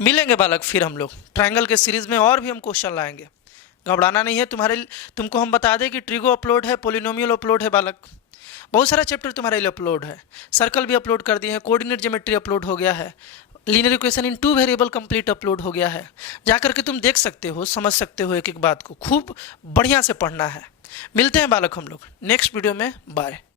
मिलेंगे बालक फिर हम लोग ट्रायंगल के सीरीज में, और भी हम क्वेश्चन लाएंगे, घबराना नहीं है। तुमको हम बता दें कि ट्रिगो अपलोड है, पोलिनोमियल अपलोड है बालक, बहुत सारा चैप्टर तुम्हारे लिए अपलोड है, सर्कल भी अपलोड कर दिए हैं, कोऑर्डिनेट ज्योमेट्री अपलोड हो गया है, linear equation in 2 variable complete upload हो गया है। जाकर के तुम देख सकते हो, समझ सकते हो एक एक बात को, खूब बढ़िया से पढ़ना है। मिलते हैं बालक हम लोग नेक्स्ट वीडियो में, बाय।